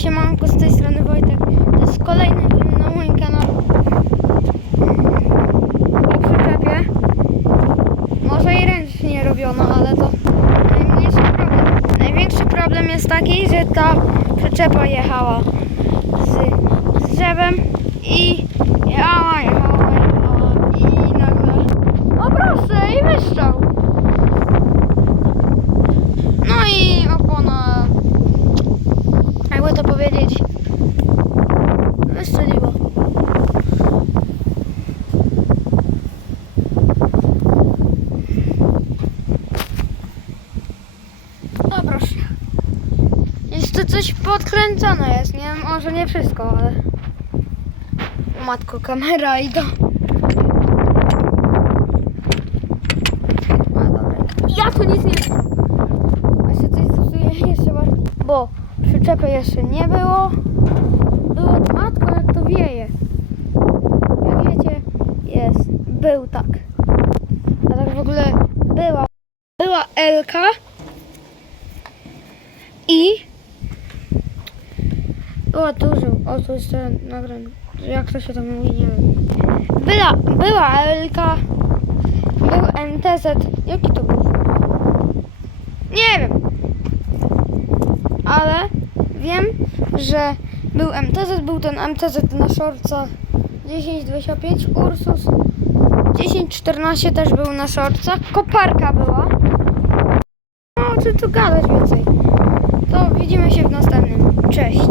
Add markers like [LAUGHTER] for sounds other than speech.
Siemanko, z tej strony Wojtek. To jest kolejny film na moim kanale. O przyczepie. Może i ręcznie robiono, ale to najmniejszy problem. Największy problem jest taki, że ta przyczepa jechała z, z drzewem i jechała, jechała, jechała i nagle... O proszę, i wyszczał. No i opona jakby to powiedzieć, wystrzeliło. O proszę. Jeszcze coś podkręcone jest, nie wiem, może nie wszystko, ale... O matko, kamera i. A dobra, ja tu nic nie ruszam. Właśnie coś zepsuje [LAUGHS] jeszcze bardziej. Bo przyczepy jeszcze nie było. Było matko jak to wieje. Jak wiecie, jest, był tak. A tak w ogóle była, była Elka i była dużo, o tu jeszcze nagram, jak to się tam mówi, nie wiem. Była, była Elka, był MTZ, jaki to był? Nie wiem. Ale wiem, że był MTZ, był ten MTZ na szorca 1025 Ursus. 1014 też był na szorcach. Koparka była. No, czy tu gadać więcej? To widzimy się w następnym. Cześć.